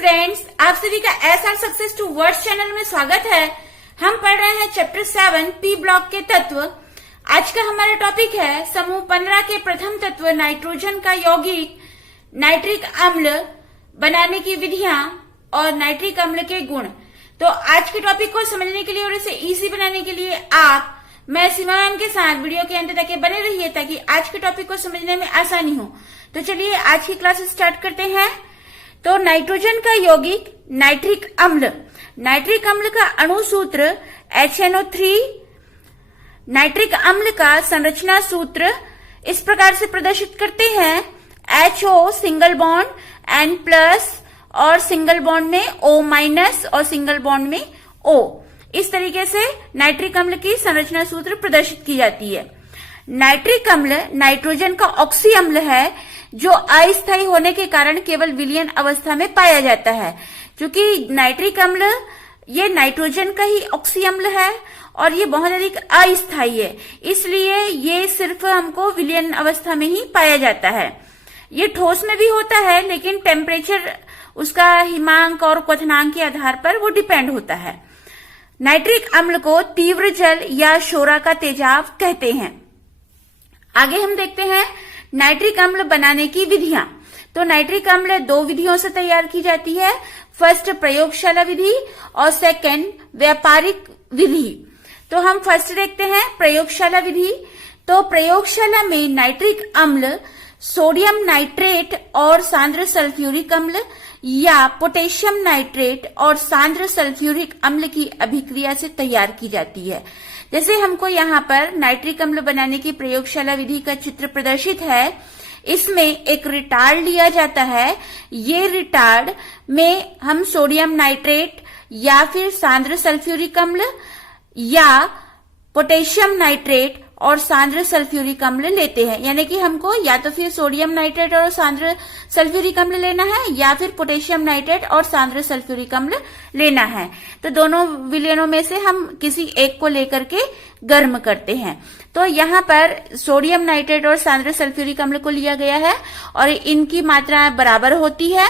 Students, आप सभी का SR success towards channel में स्वागत है। हम पढ़ रहे हैं चैप्टर 7 पी ब्लॉक के तत्व। आज का हमारा टॉपिक है समूह 15 के प्रथम तत्व नाइट्रोजन का यौगिक नाइट्रिक अम्ल बनाने की विधियां और नाइट्रिक अम्ल के गुण। तो आज के टॉपिक को समझने के लिए और इसे इजी बनाने के लिए मैं सीमा मैम के साथ वीडियो के अंत तक बने रहिए ताकि आज के टॉपिक को समझने में आसानी हो। तो चलिए आज की क्लास स्टार्ट करते हैं। तो नाइट्रोजन का यौगिक नाइट्रिक अम्ल। नाइट्रिक अम्ल का अणु सूत्र HNO3। नाइट्रिक अम्ल का संरचना सूत्र इस प्रकार से प्रदर्शित करते हैं। HO सिंगल बॉन्ड N+ और सिंगल बॉन्ड में O- और सिंगल बॉन्ड में O। इस तरीके से नाइट्रिक अम्ल की संरचना सूत्र प्रदर्शित की जाती है। नाइट्रिक अम्ल नाइट्रोजन का ऑक्सी अम्ल है जो अस्थायी होने के कारण केवल विलयन अवस्था में पाया जाता है। क्योंकि नाइट्रिक अम्ल ये नाइट्रोजन का ही ऑक्सी अम्ल है और ये बहुत अधिक अस्थायी है, इसलिए ये सिर्फ हमको विलयन अवस्था में ही पाया जाता है। ये ठोस में भी होता है लेकिन टेम्परेचर उसका हिमांक और क्वथनांक के आधार पर वो डिपेंड होता है। नाइट्रिक अम्ल को तीव्र जल या शोरा का तेजाब कहते हैं। आगे हम देखते हैं नाइट्रिक अम्ल बनाने की विधियां। तो नाइट्रिक अम्ल दो विधियों से तैयार की जाती है। फर्स्ट प्रयोगशाला विधि और सेकंड व्यापारिक विधि। तो हम फर्स्ट देखते हैं प्रयोगशाला विधि। तो प्रयोगशाला में नाइट्रिक अम्ल सोडियम नाइट्रेट और सांद्र सल्फ्यूरिक अम्ल या पोटेशियम नाइट्रेट और सांद्र सल्फ्यूरिक अम्ल की अभिक्रिया से तैयार की जाती है। जैसे हमको यहाँ पर नाइट्रिक अम्ल बनाने की प्रयोगशाला विधि का चित्र प्रदर्शित है। इसमें एक रिटार्ड लिया जाता है। ये रिटार्ड में हम सोडियम नाइट्रेट या फिर सांद्र सल्फ्यूरिक अम्ल या पोटेशियम नाइट्रेट और सांद्र सल्फ्यूरिक अम्ल लेते हैं। यानी कि हमको या तो फिर सोडियम नाइट्रेट और सांद्र सल्फ्यूरिक अम्ल लेना है या फिर पोटेशियम नाइट्रेट और सांद्र सल्फ्यूरिक अम्ल लेना है। तो दोनों विलयनों में से हम किसी एक को लेकर के गर्म करते हैं। तो यहाँ पर सोडियम नाइट्रेट और सांद्र सल्फ्यूरिक अम्ल को लिया गया है और इनकी मात्रा बराबर होती है,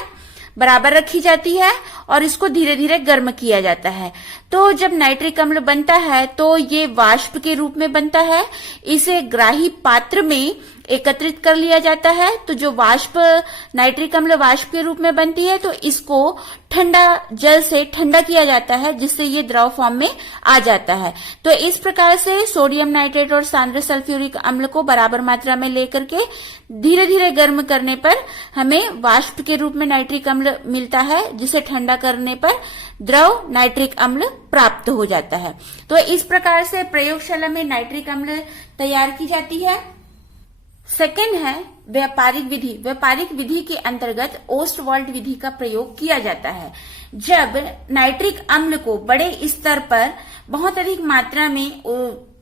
बराबर रखी जाती है और इसको धीरे धीरे गर्म किया जाता है। तो जब नाइट्रिक अम्ल बनता है तो ये वाष्प के रूप में बनता है। इसे ग्राही पात्र में एकत्रित कर लिया जाता है। तो जो वाष्प नाइट्रिक अम्ल वाष्प के रूप में बनती है तो इसको ठंडा जल से ठंडा किया जाता है जिससे ये द्रव फॉर्म में आ जाता है। तो इस प्रकार से सोडियम नाइट्रेट और सांद्र सल्फ्यूरिक अम्ल को बराबर मात्रा में लेकर के धीरे धीरे गर्म करने पर हमें वाष्प के रूप में नाइट्रिक अम्ल मिलता है जिसे ठंडा करने पर द्रव नाइट्रिक अम्ल प्राप्त हो जाता है। तो इस प्रकार से प्रयोगशाला में नाइट्रिक अम्ल तैयार की जाती है। सेकंड है व्यापारिक विधि। व्यापारिक विधि के अंतर्गत ओस्टवाल्ड विधि का प्रयोग किया जाता है। जब नाइट्रिक अम्ल को बड़े स्तर पर बहुत अधिक मात्रा में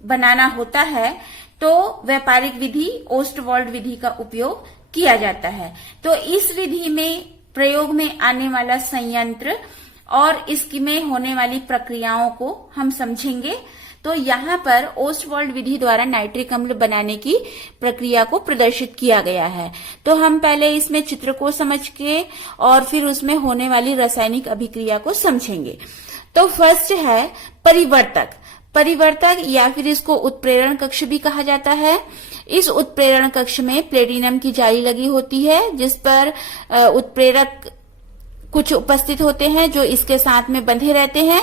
बनाना होता है तो व्यापारिक विधि ओस्टवाल्ड विधि का उपयोग किया जाता है। तो इस विधि में प्रयोग में आने वाला संयंत्र और इसमें होने वाली प्रक्रियाओं को हम समझेंगे। तो यहाँ पर ओस्टवाल्ड विधि द्वारा नाइट्रिक अम्ल बनाने की प्रक्रिया को प्रदर्शित किया गया है। तो हम पहले इसमें चित्र को समझ के और फिर उसमें होने वाली रासायनिक अभिक्रिया को समझेंगे। तो फर्स्ट है परिवर्तक। परिवर्तक या फिर इसको उत्प्रेरण कक्ष भी कहा जाता है। इस उत्प्रेरण कक्ष में प्लेटिनम की जाली लगी होती है जिस पर उत्प्रेरक कुछ उपस्थित होते हैं जो इसके साथ में बंधे रहते हैं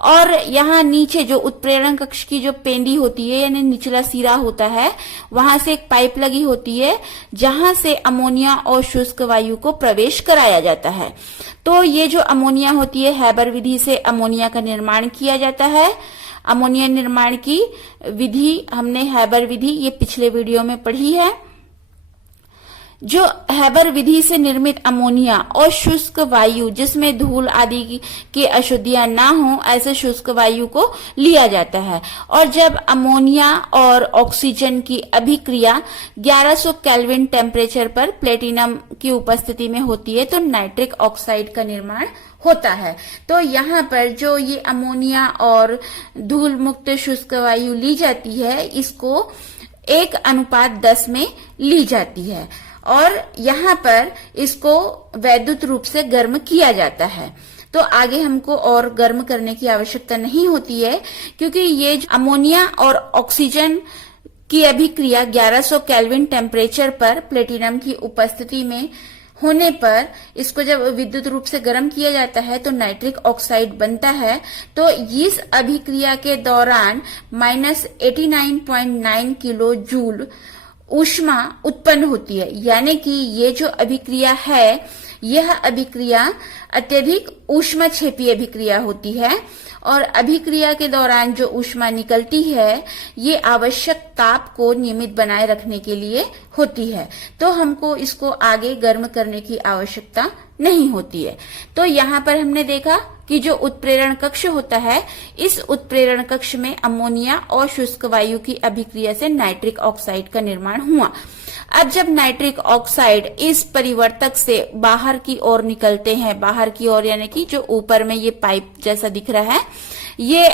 और यहाँ नीचे जो उत्प्रेरण कक्ष की जो पेंडी होती है यानी निचला सिरा होता है वहां से एक पाइप लगी होती है जहां से अमोनिया और शुष्क वायु को प्रवेश कराया जाता है। तो ये जो अमोनिया होती है हैबर विधि से अमोनिया का निर्माण किया जाता है। अमोनिया निर्माण की विधि हमने हैबर विधि ये पिछले वीडियो में पढ़ी है। जो हैबर विधि से निर्मित अमोनिया और शुष्क वायु जिसमें धूल आदि की अशुद्धियां ना हो ऐसे शुष्क वायु को लिया जाता है। और जब अमोनिया और ऑक्सीजन की अभिक्रिया 1100 केल्विन टेम्परेचर पर प्लेटिनम की उपस्थिति में होती है तो नाइट्रिक ऑक्साइड का निर्माण होता है। तो यहाँ पर जो ये अमोनिया और धूल मुक्त शुष्क वायु ली जाती है इसको 1:10 में ली जाती है और यहाँ पर इसको वैद्युत रूप से गर्म किया जाता है। तो आगे हमको और गर्म करने की आवश्यकता नहीं होती है, क्योंकि ये अमोनिया और ऑक्सीजन की अभिक्रिया 1100 केल्विन टेम्परेचर पर प्लेटिनम की उपस्थिति में होने पर इसको जब विद्युत रूप से गर्म किया जाता है तो नाइट्रिक ऑक्साइड बनता है। तो इस अभिक्रिया के दौरान -89.9 किलो जूल ऊष्मा उत्पन्न होती है। यानी कि ये जो अभिक्रिया है, यह अभिक्रिया अत्यधिक ऊष्माक्षेपी अभिक्रिया होती है और अभिक्रिया के दौरान जो ऊष्मा निकलती है ये आवश्यक ताप को नियमित बनाए रखने के लिए होती है। तो हमको इसको आगे गर्म करने की आवश्यकता नहीं होती है। तो यहाँ पर हमने देखा कि जो उत्प्रेरण कक्ष होता है, इस उत्प्रेरण कक्ष में अमोनिया और शुष्क वायु की अभिक्रिया से नाइट्रिक ऑक्साइड का निर्माण हुआ। अब जब नाइट्रिक ऑक्साइड इस परिवर्तक से बाहर की ओर निकलते हैं, बाहर की ओर यानी कि जो ऊपर में ये पाइप जैसा दिख रहा है, ये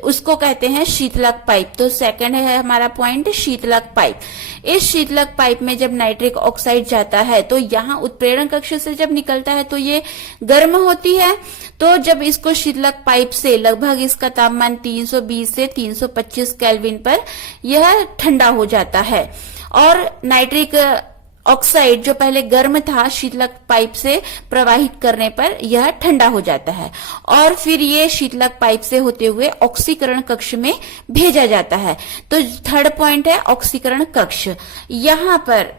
उसको कहते हैं शीतलक पाइप। तो सेकंड है हमारा पॉइंट, शीतलक पाइप। इस शीतलक पाइप में जब नाइट्रिक ऑक्साइड जाता है तो यहाँ उत्प्रेरण कक्ष से जब निकलता है तो ये गर्म होती है। तो जब इसको शीतलक पाइप से लगभग इसका तापमान 320 से 325 केल्विन पर यह ठंडा हो जाता है और नाइट्रिक ऑक्साइड जो पहले गर्म था शीतलक पाइप से प्रवाहित करने पर यह ठंडा हो जाता है और फिर ये शीतलक पाइप से होते हुए ऑक्सीकरण कक्ष में भेजा जाता है। तो थर्ड पॉइंट है ऑक्सीकरण कक्ष। यहाँ पर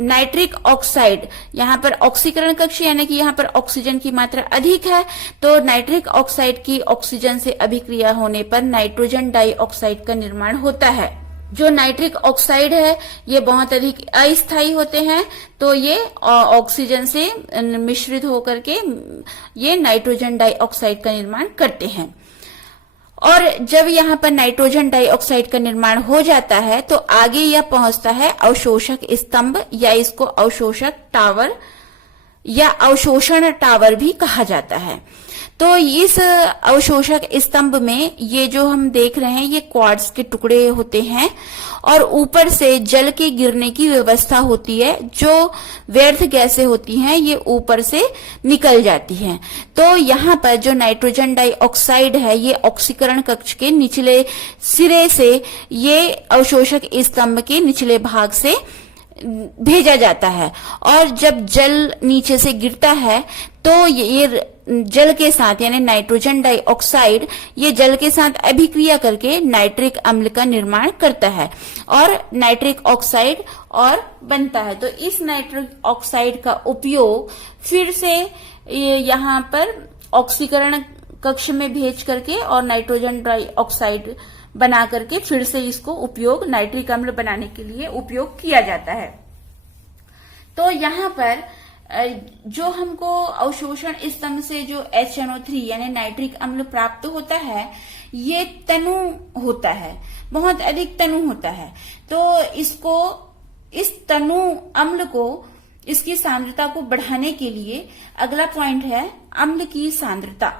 नाइट्रिक ऑक्साइड, यहाँ पर ऑक्सीकरण कक्ष यानी कि यहाँ पर ऑक्सीजन की मात्रा अधिक है, तो नाइट्रिक ऑक्साइड की ऑक्सीजन से अभिक्रिया होने पर नाइट्रोजन डाइऑक्साइड का निर्माण होता है। जो नाइट्रिक ऑक्साइड है ये बहुत अधिक अस्थायी होते हैं, तो ये ऑक्सीजन से मिश्रित होकर के ये नाइट्रोजन डाइऑक्साइड का निर्माण करते हैं। और जब यहाँ पर नाइट्रोजन डाइऑक्साइड का निर्माण हो जाता है तो आगे यह पहुंचता है अवशोषक स्तंभ, या इसको अवशोषक टावर या अवशोषण टावर भी कहा जाता है। तो इस अवशोषक स्तंभ में ये जो हम देख रहे हैं ये क्वार्ट्ज के टुकड़े होते हैं और ऊपर से जल के गिरने की व्यवस्था होती है। जो व्यर्थ गैसें होती हैं ये ऊपर से निकल जाती हैं। तो यहाँ पर जो नाइट्रोजन डाइऑक्साइड है ये ऑक्सीकरण कक्ष के निचले सिरे से ये अवशोषक स्तंभ के निचले भाग से भेजा जाता है और जब जल नीचे से गिरता है तो ये जल के साथ यानी नाइट्रोजन डाइऑक्साइड ये जल के साथ अभिक्रिया करके नाइट्रिक अम्ल का निर्माण करता है और नाइट्रिक ऑक्साइड और बनता है। तो इस नाइट्रिक ऑक्साइड का उपयोग फिर से यहाँ पर ऑक्सीकरण कक्ष में भेज करके और नाइट्रोजन डाइऑक्साइड बना करके फिर से इसको उपयोग नाइट्रिक अम्ल बनाने के लिए उपयोग किया जाता है। तो यहाँ पर जो हमको अवशोषण स्तंभ से जो HNO3 यानी नाइट्रिक अम्ल प्राप्त होता है ये तनु होता है, बहुत अधिक तनु होता है। तो इसको इस तनु अम्ल को इसकी सांद्रता को बढ़ाने के लिए अगला पॉइंट है अम्ल की सांद्रता।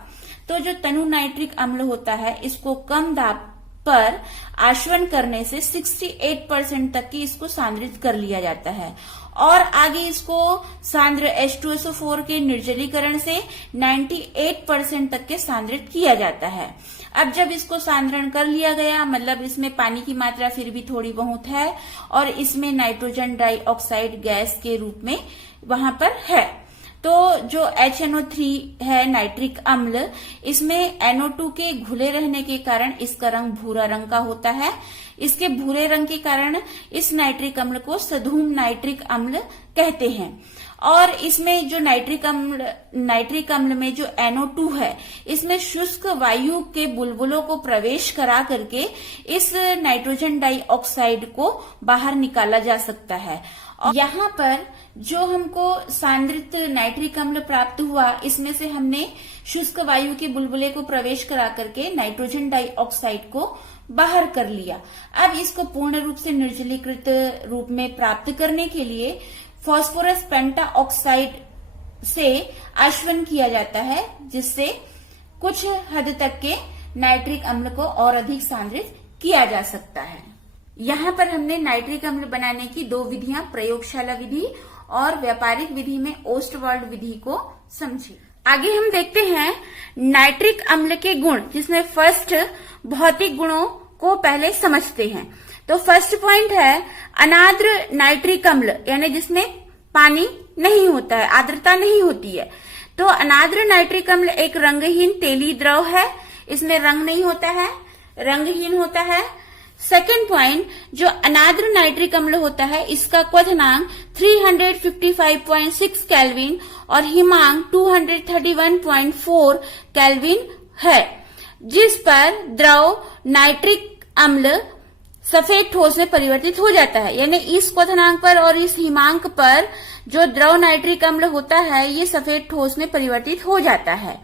तो जो तनु नाइट्रिक अम्ल होता है इसको कम दाब पर आशवन करने से 68% तक की इसको सांद्रित कर लिया जाता है और आगे इसको सांद्र H2SO4 के निर्जलीकरण से 98% तक के सांद्रित किया जाता है। अब जब इसको सांद्रण कर लिया गया, मतलब इसमें पानी की मात्रा फिर भी थोड़ी बहुत है और इसमें नाइट्रोजन डाइऑक्साइड गैस के रूप में वहां पर है। तो जो HNO3 है नाइट्रिक अम्ल, इसमें NO2 के घुले रहने के कारण इसका रंग भूरा रंग का होता है। इसके भूरे रंग के कारण इस नाइट्रिक अम्ल को सधूम नाइट्रिक अम्ल कहते हैं। और इसमें जो नाइट्रिक अम्ल में जो NO2 है इसमें शुष्क वायु के बुलबुलों को प्रवेश करा करके इस नाइट्रोजन डाइऑक्साइड को बाहर निकाला जा सकता है। और यहाँ पर जो हमको सांद्रित नाइट्रिक अम्ल प्राप्त हुआ इसमें से हमने शुष्क वायु के बुलबुले को प्रवेश करा करके नाइट्रोजन डाइऑक्साइड को बाहर कर लिया। अब इसको पूर्ण रूप से निर्जलीकृत रूप में प्राप्त करने के लिए फास्फोरस पेंटाऑक्साइड से आशवन किया जाता है, जिससे कुछ हद तक के नाइट्रिक अम्ल को और अधिक सांद्रित किया जा सकता है। यहाँ पर हमने नाइट्रिक अम्ल बनाने की दो विधियां, प्रयोगशाला विधि और व्यापारिक विधि में ओस्टवाल्ड विधि को समझी। आगे हम देखते हैं नाइट्रिक अम्ल के गुण, जिसमें फर्स्ट भौतिक गुणों को पहले समझते हैं। तो फर्स्ट पॉइंट है अनाद्र नाइट्रिक अम्ल, यानी जिसमें पानी नहीं होता है, आर्द्रता नहीं होती है। तो अनाद्र नाइट्रिक अम्ल एक रंगहीन तेली द्रव है, इसमें रंग नहीं होता है, रंगहीन होता है। सेकेंड पॉइंट, जो अनाद्र नाइट्रिक अम्ल होता है इसका क्वथनांक 355.6 केल्विन और हिमांक 231.4 केल्विन है, जिस पर द्रव नाइट्रिक अम्ल सफेद ठोस में परिवर्तित हो जाता है। यानी इस क्वथनांक पर और इस हिमांक पर जो द्रव नाइट्रिक अम्ल होता है ये सफेद ठोस में परिवर्तित हो जाता है।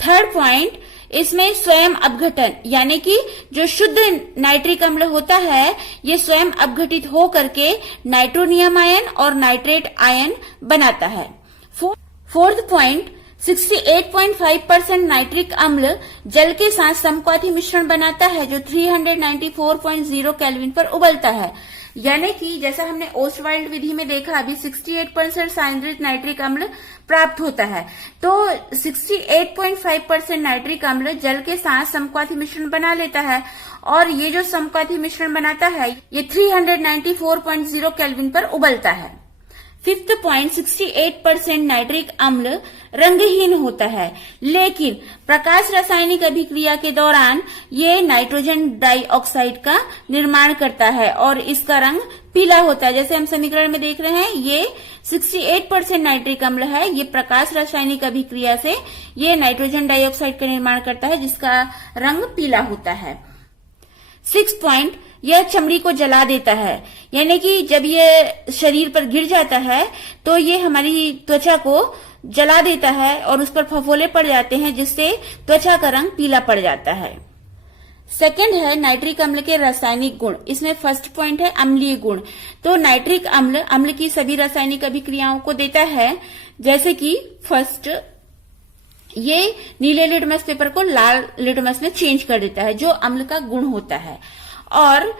थर्ड पॉइंट, इसमें स्वयं अपघटन, यानी कि जो शुद्ध नाइट्रिक अम्ल होता है ये स्वयं अपघटित हो करके नाइट्रोनियम आयन और नाइट्रेट आयन बनाता है। फोर्थ पॉइंट, 68.5% नाइट्रिक अम्ल जल के साथ समक्वाथी मिश्रण बनाता है जो 394.0 केल्विन पर उबलता है। यानी कि जैसा हमने ओस्टवाल्ड विधि में देखा, अभी 68% सांद्रित नाइट्रिक अम्ल प्राप्त होता है। तो 68.5% नाइट्रिक अम्ल जल के साथ समक्वाथी मिश्रण बना लेता है और ये जो समक्वाथी मिश्रण बनाता है ये 394.0 केल्विन पर उबलता है। फिफ्थ पॉइंट, 68% नाइट्रिक अम्ल रंगहीन होता है, लेकिन प्रकाश रासायनिक अभिक्रिया के दौरान ये नाइट्रोजन डाइऑक्साइड का निर्माण करता है और इसका रंग पीला होता है। जैसे हम समीकरण में देख रहे हैं ये 68% नाइट्रिक अम्ल है, ये प्रकाश रासायनिक अभिक्रिया से ये नाइट्रोजन डाइऑक्साइड का निर्माण करता है जिसका रंग पीला होता है। सिक्स पॉइंट, यह चमड़ी को जला देता है, यानी कि जब ये शरीर पर गिर जाता है तो ये हमारी त्वचा को जला देता है और उस पर फफोले पड़ जाते हैं जिससे त्वचा का रंग पीला पड़ जाता है। सेकंड है नाइट्रिक अम्ल के रासायनिक गुण, इसमें फर्स्ट पॉइंट है अम्लीय गुण। तो नाइट्रिक अम्ल अम्ल की सभी रासायनिक अभिक्रियाओं को देता है, जैसे कि फर्स्ट ये नीले लिटमस पेपर को लाल लिटमस में चेंज कर देता है, जो अम्ल का गुण होता है। और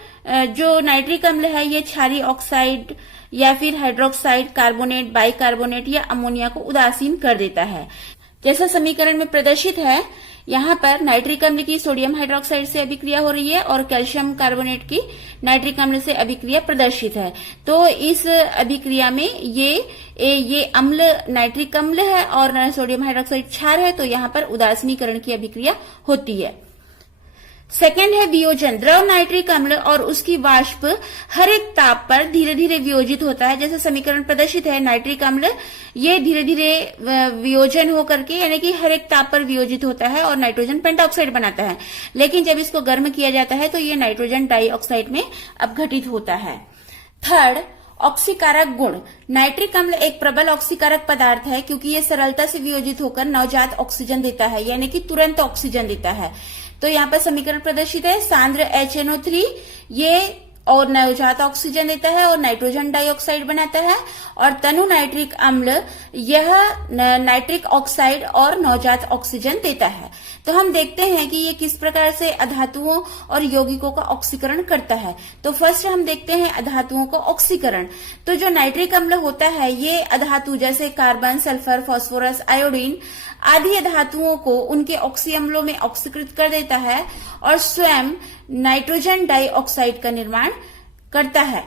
जो नाइट्रिक अम्ल है ये क्षारीय ऑक्साइड या फिर हाइड्रोक्साइड, कार्बोनेट, बाइकार्बोनेट या अमोनिया को उदासीन कर देता है। जैसा समीकरण में प्रदर्शित है, यहाँ पर नाइट्रिक अम्ल की सोडियम हाइड्रोक्साइड से अभिक्रिया हो रही है और कैल्शियम कार्बोनेट की नाइट्रिक अम्ल से अभिक्रिया प्रदर्शित है। तो इस अभिक्रिया में ये अम्ल नाइट्रिक अम्ल है और सोडियम हाइड्रोक्साइड क्षार है, तो यहाँ पर उदासीनीकरण की अभिक्रिया होती है। सेकेंड है वियोजन। द्रव नाइट्रिक अम्ल और उसकी वाष्प हर एक ताप पर धीरे धीरे वियोजित होता है। जैसे समीकरण प्रदर्शित है, नाइट्रिक अम्ल ये धीरे धीरे वियोजन होकर के यानी कि हर एक ताप पर वियोजित होता है और नाइट्रोजन पेंटाऑक्साइड बनाता है, लेकिन जब इसको गर्म किया जाता है तो ये नाइट्रोजन डाइऑक्साइड में अपघटित होता है। थर्ड, ऑक्सीकारक गुण। नाइट्रिक अम्ल एक प्रबल ऑक्सीकारक पदार्थ है क्योंकि ये सरलता से वियोजित होकर नवजात ऑक्सीजन देता है, यानी कि तुरंत ऑक्सीजन देता है। तो यहाँ पर समीकरण प्रदर्शित है, सांद्र HNO3 ये और नवजात ऑक्सीजन देता है और नाइट्रोजन डाइऑक्साइड बनाता है, और तनु नाइट्रिक अम्ल यह नाइट्रिक ऑक्साइड और नवजात ऑक्सीजन देता है। तो हम देखते हैं कि ये किस प्रकार से अधातुओं और यौगिकों का ऑक्सीकरण करता है। तो फर्स्ट हम देखते हैं अधातुओं का ऑक्सीकरण। तो जो नाइट्रिक अम्ल होता है ये अधातु जैसे कार्बन, सल्फर, फास्फोरस, आयोडीन आदि धातुओं को उनके ऑक्सी अम्लों में ऑक्सीकृत कर देता है और स्वयं नाइट्रोजन डाइऑक्साइड का निर्माण करता है।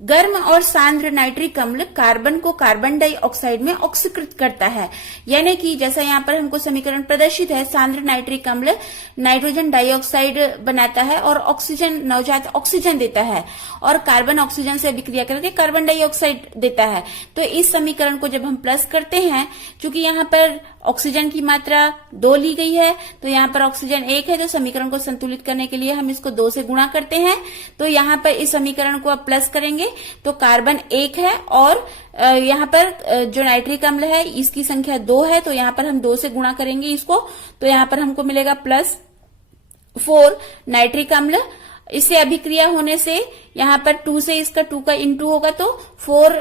गर्म और सांद्र नाइट्रिक अम्ल कार्बन को कार्बन डाइऑक्साइड में ऑक्सीकृत करता है, यानी कि जैसा यहाँ पर हमको समीकरण प्रदर्शित है, सांद्र नाइट्रिक अम्ल नाइट्रोजन डाइऑक्साइड बनाता है और ऑक्सीजन नवजात ऑक्सीजन देता है और कार्बन ऑक्सीजन से अभिक्रिया करके कार्बन डाइऑक्साइड देता है। तो इस समीकरण को जब हम प्लस करते हैं, चूंकि यहाँ पर ऑक्सीजन की मात्रा 2 ली गई है तो यहाँ पर ऑक्सीजन 1 है, तो समीकरण को संतुलित करने के लिए हम इसको 2 से गुणा करते हैं। तो यहाँ पर इस समीकरण को अब प्लस करेंगे तो कार्बन 1 है और यहाँ पर जो नाइट्रिक अम्ल है इसकी संख्या 2 है, तो यहाँ पर हम 2 से गुणा करेंगे इसको, तो यहाँ पर हमको मिलेगा +4 नाइट्रिक अम्ल। इससे अभिक्रिया होने से यहाँ पर 2 से इसका 2 का इंटू होगा तो 4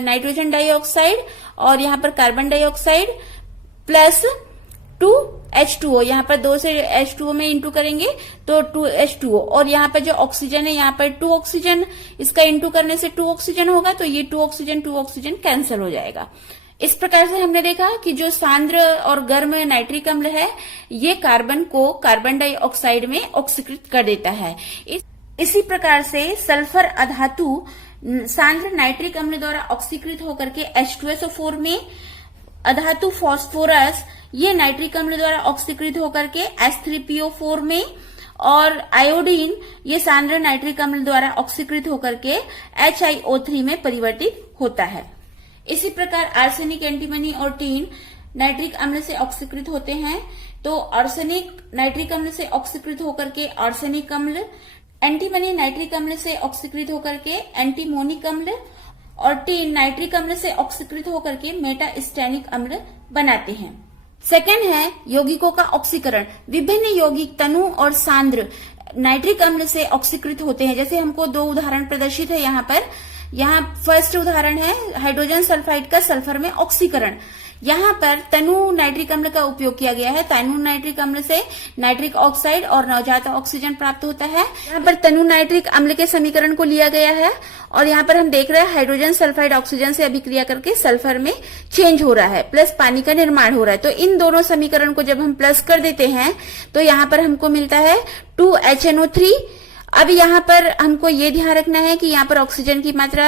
नाइट्रोजन डाइऑक्साइड और यहाँ पर कार्बन डाइऑक्साइड 2H2O, यहाँ पर 2 से H2O में इंटू करेंगे तो 2H2O, और यहाँ पर जो ऑक्सीजन है यहाँ पर 2 ऑक्सीजन, इसका इंटू करने से 2 ऑक्सीजन होगा, तो ये 2 ऑक्सीजन कैंसिल हो जाएगा। इस प्रकार से हमने देखा कि जो सांद्र और गर्म नाइट्रिक अम्ल है ये कार्बन को कार्बन डाइऑक्साइड में ऑक्सीकृत कर देता है। इसी प्रकार से सल्फर अधातु सांद्र नाइट्रिक अम्ल द्वारा ऑक्सीकृत होकर के H2SO4 में, अधातु फास्फोरस ये नाइट्रिक अम्ल द्वारा ऑक्सीकृत होकर के H3PO4 में, और आयोडीन ये सांद्र नाइट्रिक अम्ल द्वारा ऑक्सीकृत होकर के HiO3 में परिवर्तित होता है। इसी प्रकार आर्सेनिक, एंटीमनी और टीन नाइट्रिक अम्ल से ऑक्सीकृत होते हैं। तो आर्सेनिक नाइट्रिक अम्ल से ऑक्सीकृत होकर के आर्सेनिक अम्ल, एंटीमनी नाइट्रिक अम्ल से ऑक्सीकृत होकर के एंटीमोनिक अम्ल, और टीन नाइट्रिक अम्ल से ऑक्सीकृत होकर के मेटास्टेनिक अम्ल बनाते हैं। सेकंड है यौगिकों का ऑक्सीकरण। विभिन्न यौगिक तनु और सांद्र नाइट्रिक अम्ल से ऑक्सीकृत होते हैं। जैसे हमको 2 उदाहरण प्रदर्शित है यहाँ पर। यहाँ फर्स्ट उदाहरण है हाइड्रोजन सल्फाइड का सल्फर में ऑक्सीकरण। यहाँ पर तनु नाइट्रिक अम्ल का उपयोग किया गया है। तनु नाइट्रिक अम्ल से नाइट्रिक ऑक्साइड और नवजात ऑक्सीजन प्राप्त होता है। यहाँ पर तनु नाइट्रिक अम्ल के समीकरण को लिया गया है, और यहाँ पर हम देख रहे हैं हाइड्रोजन सल्फाइड ऑक्सीजन से अभिक्रिया करके सल्फर में चेंज हो रहा है, प्लस पानी का निर्माण हो रहा है। तो इन दोनों समीकरण को जब हम प्लस कर देते हैं तो यहाँ पर हमको मिलता है 2HNO3। अब यहाँ पर हमको ये ध्यान रखना है कि यहाँ पर ऑक्सीजन की मात्रा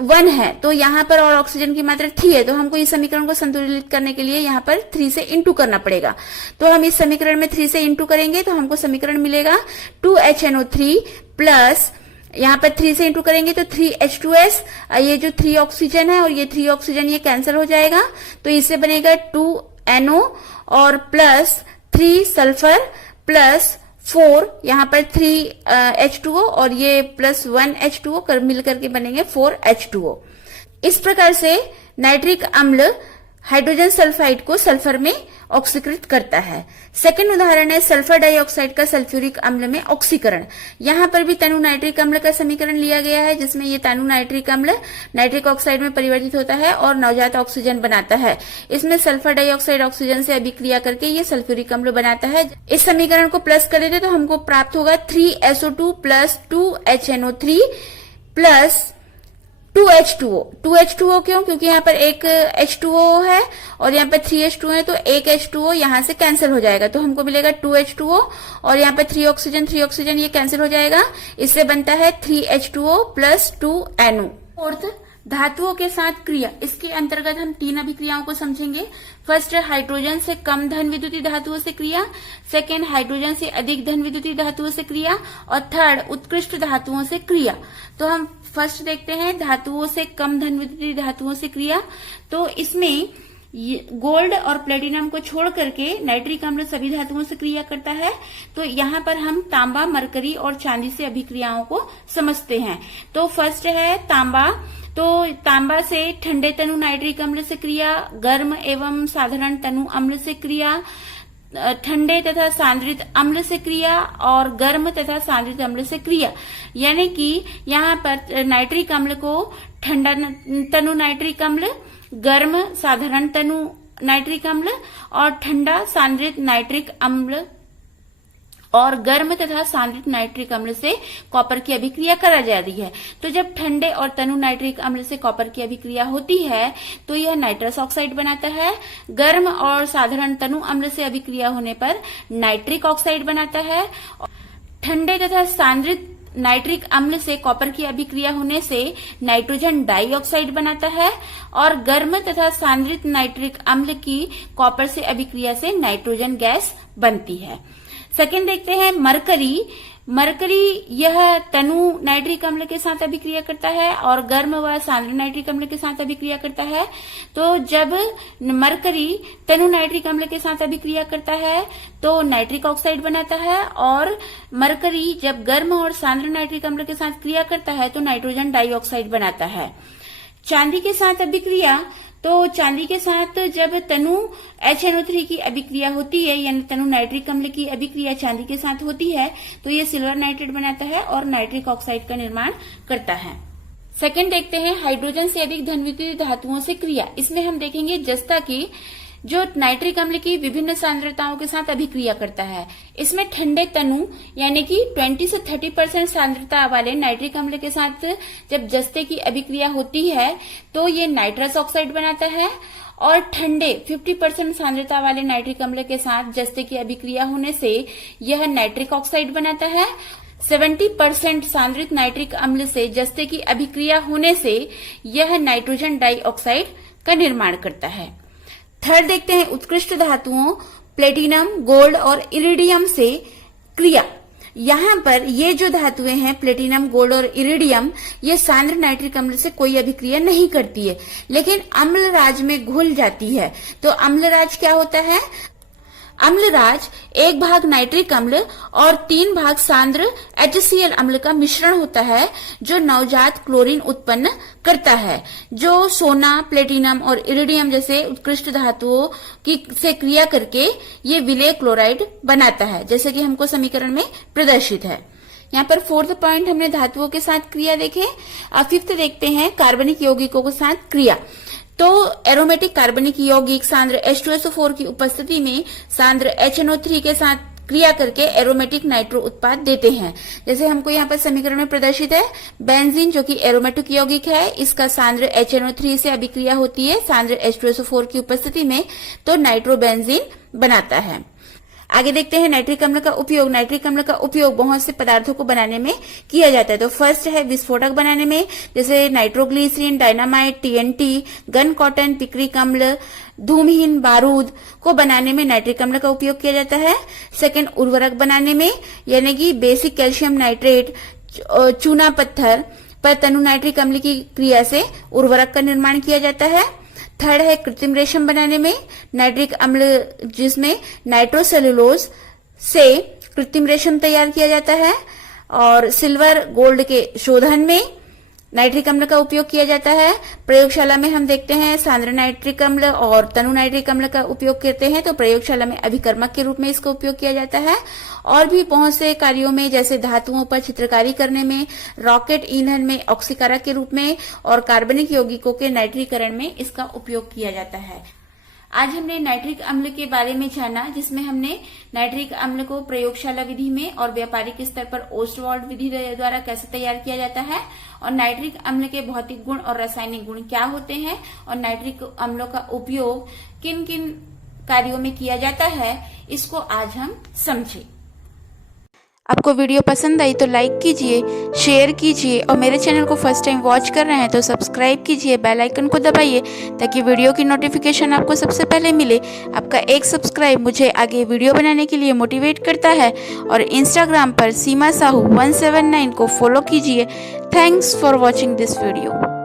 1 है, तो यहाँ पर और ऑक्सीजन की मात्रा 3 है, तो हमको इस समीकरण को संतुलित करने के लिए यहाँ पर 3 से इंटू करना पड़ेगा। तो हम इस समीकरण में 3 से इंटू करेंगे तो हमको समीकरण मिलेगा 2HNO3 प्लस, यहाँ पर 3 से इंटू करेंगे तो 3H2S, ये जो 3 ऑक्सीजन है और ये 3 ऑक्सीजन ये कैंसिल हो जाएगा, तो इससे बनेगा 2NO और प्लस 3 सल्फर प्लस 4, यहाँ पर 3H2O और ये प्लस 1H2O कर मिल करके बनेंगे 4H2O। इस प्रकार से नाइट्रिक अम्ल हाइड्रोजन सल्फाइड को सल्फर में ऑक्सीकृत करता है। सेकंड उदाहरण है सल्फर डाइऑक्साइड का सल्फ्यूरिक अम्ल में ऑक्सीकरण। यहाँ पर भी तनु नाइट्रिक अम्ल का समीकरण लिया गया है, जिसमें ये तनु नाइट्रिक अम्ल नाइट्रिक ऑक्साइड में परिवर्तित होता है और नवजात ऑक्सीजन बनाता है। इसमें सल्फर डाइऑक्साइड ऑक्सीजन से अभिक्रिया करके ये सल्फ्यूरिक अम्ल बनाता है। इस समीकरण को प्लस कर देते तो हमको प्राप्त होगा 3SO2 plus 2HNO3 plus 2H2O। 2H2O क्यों? क्योंकि यहाँ पर एक H2O है और यहाँ पर 3H2O है, तो एक H2O यहाँ से कैंसिल हो जाएगा, तो हमको मिलेगा 2H2O और यहाँ पर 3 ऑक्सीजन ये कैंसिल हो जाएगा। इससे बनता है 3H2O प्लस 2NO। फोर्थ, धातुओं के साथ क्रिया। इसके अंतर्गत हम 3 अभिक्रियाओं को समझेंगे। फर्स्ट, हाइड्रोजन से कम धन विद्युतीय धातुओं से क्रिया। सेकेंड, हाइड्रोजन से अधिक धन विद्युतीय धातुओं से क्रिया। और थर्ड, उत्कृष्ट धातुओं से क्रिया। तो हम फर्स्ट देखते हैं धातुओं से कम धन विद्युतीय धातुओं से क्रिया। तो इसमें गोल्ड और प्लेटिनम को छोड़ करके नाइट्रिक अम्ल सभी धातुओं से क्रिया करता है। तो यहाँ पर हम तांबा, मरकरी और चांदी से अभिक्रियाओं को समझते हैं। तो फर्स्ट है तांबा। तो तांबा से ठंडे तनु नाइट्रिक अम्ल से क्रिया, गर्म एवं साधारण तनु अम्ल से क्रिया, ठंडे तथा सांद्रित अम्ल से क्रिया और गर्म तथा सांद्रित अम्ल से क्रिया। यानी कि यहाँ पर नाइट्रिक अम्ल को ठंडा तनु नाइट्रिक अम्ल, गर्म साधारण तनु नाइट्रिक अम्ल और ठंडा सांद्रित नाइट्रिक अम्ल और गर्म तथा सांद्रित नाइट्रिक अम्ल से कॉपर की अभिक्रिया करा जा रही है। तो जब ठंडे और तनु नाइट्रिक अम्ल से कॉपर की अभिक्रिया होती है तो यह नाइट्रस ऑक्साइड बनाता है। गर्म और साधारण तनु अम्ल से अभिक्रिया होने पर नाइट्रिक ऑक्साइड बनाता है। ठंडे तथा सांद्रित नाइट्रिक अम्ल से कॉपर की अभिक्रिया होने से नाइट्रोजन डाइऑक्साइड बनाता है और गर्म तथा सांद्रित नाइट्रिक अम्ल की कॉपर से अभिक्रिया से नाइट्रोजन गैस बनती है। सेकेंड देखते हैं मरकरी। मरकरी यह तनु नाइट्रिक अम्ल के साथ अभिक्रिया करता है और गर्म व सांद्र नाइट्रिक अम्ल के साथ अभिक्रिया करता है। तो जब मरकरी तनु नाइट्रिक अम्ल के साथ अभिक्रिया करता है तो नाइट्रिक ऑक्साइड बनाता है और मरकरी जब गर्म और सांद्र नाइट्रिक अम्ल के साथ क्रिया करता है तो नाइट्रोजन डाइऑक्साइड बनाता है। चांदी के साथ अभिक्रिया। तो चांदी के साथ जब तनु HNO3 की अभिक्रिया होती है यानी तनु नाइट्रिक अम्ल की अभिक्रिया चांदी के साथ होती है तो ये सिल्वर नाइट्रेट बनाता है और नाइट्रिक ऑक्साइड का निर्माण करता है। सेकंड देखते हैं हाइड्रोजन से अधिक धन विद्युतीय धातुओं से क्रिया। इसमें हम देखेंगे जस्ता की जो नाइट्रिक अम्ल की विभिन्न सांद्रताओं के साथ अभिक्रिया करता है। इसमें ठंडे तनु यानी कि 20 से 30% सांद्रता वाले नाइट्रिक अम्ल के साथ जब जस्ते की अभिक्रिया होती है तो ये नाइट्रस ऑक्साइड बनाता है, और ठंडे 50% सांद्रता वाले नाइट्रिक अम्ल के साथ जस्ते की अभिक्रिया होने से यह नाइट्रिक ऑक्साइड बनाता है। 70% सांद्रित नाइट्रिक अम्ल से जस्ते की अभिक्रिया होने से यह नाइट्रोजन डाइऑक्साइड का निर्माण करता है। थर्ड देखते हैं उत्कृष्ट धातुओं प्लेटिनम, गोल्ड और इरिडियम से क्रिया। यहाँ पर ये जो धातुएं हैं प्लेटिनम, गोल्ड और इरिडियम, ये सांद्र नाइट्रिक अम्ल से कोई अभिक्रिया नहीं करती है, लेकिन अम्लराज में घुल जाती है। तो अम्लराज क्या होता है? अम्लराज 1 भाग नाइट्रिक अम्ल और 3 भाग सांद्र HCl अम्ल का मिश्रण होता है जो नवजात क्लोरीन उत्पन्न करता है, जो सोना, प्लेटिनम और इरिडियम जैसे उत्कृष्ट धातुओं की से क्रिया करके ये विलेय क्लोराइड बनाता है, जैसे कि हमको समीकरण में प्रदर्शित है। यहाँ पर फोर्थ पॉइंट हमने धातुओं के साथ क्रिया देखे। अब फिफ्थ देखते हैं कार्बनिक यौगिकों के साथ क्रिया। तो एरोमेटिक कार्बनिक यौगिक सांद्र H2SO4 की उपस्थिति में सांद्र HNO3 के साथ क्रिया करके एरोमेटिक नाइट्रो उत्पाद देते हैं। जैसे हमको यहाँ पर समीकरण में प्रदर्शित है, बेंजीन जो कि एरोमेटिक यौगिक है, इसका सांद्र HNO3 से अभिक्रिया होती है सांद्र H2SO4 की उपस्थिति में, तो नाइट्रोबेंजीन बनाता है। आगे देखते हैं नाइट्रिक अम्ल का उपयोग। नाइट्रिक अम्ल का उपयोग बहुत से पदार्थों को बनाने में किया जाता है। तो फर्स्ट है विस्फोटक बनाने में, जैसे nitroglycerine, dynamite, TNT, gun cotton, picric अम्ल, धूमहीन बारूद को बनाने में नाइट्रिक अम्ल का उपयोग किया जाता है। सेकंड, उर्वरक बनाने में, यानी कि बेसिक कैल्शियम नाइट्रेट, चूना पत्थर पर तनु नाइट्रिक अम्ल की क्रिया से उर्वरक का निर्माण किया जाता है। थर्ड है कृत्रिम रेशम बनाने में, नाइट्रिक अम्ल जिसमें नाइट्रोसेलुलोज से कृत्रिम रेशम तैयार किया जाता है। और सिल्वर, गोल्ड के शोधन में नाइट्रिक अम्ल का उपयोग किया जाता है। प्रयोगशाला में हम देखते हैं सांद्र नाइट्रिक अम्ल और तनु नाइट्रिक अम्ल का उपयोग करते हैं, तो प्रयोगशाला में अभिकर्मक के रूप में इसका उपयोग किया जाता है। और भी बहुत से कार्यों में, जैसे धातुओं पर चित्रकारी करने में, रॉकेट ईंधन में ऑक्सीकारक के रूप में और कार्बनिक यौगिकों के नाइट्रीकरण में इसका उपयोग किया जाता है। आज हमने नाइट्रिक अम्ल के बारे में जाना, जिसमें हमने नाइट्रिक अम्ल को प्रयोगशाला विधि में और व्यापारिक स्तर पर ओस्टवाल्ड विधि द्वारा कैसे तैयार किया जाता है, और नाइट्रिक अम्ल के भौतिक गुण और रासायनिक गुण क्या होते हैं, और नाइट्रिक अम्लों का उपयोग किन किन कार्यों में किया जाता है, इसको आज हम समझे। आपको वीडियो पसंद आई तो लाइक कीजिए, शेयर कीजिए, और मेरे चैनल को फर्स्ट टाइम वॉच कर रहे हैं तो सब्सक्राइब कीजिए, बेल आइकन को दबाइए ताकि वीडियो की नोटिफिकेशन आपको सबसे पहले मिले। आपका एक सब्सक्राइब मुझे आगे वीडियो बनाने के लिए मोटिवेट करता है। और इंस्टाग्राम पर सीमा साहू 179 को फॉलो कीजिए। Thanks for watching this video.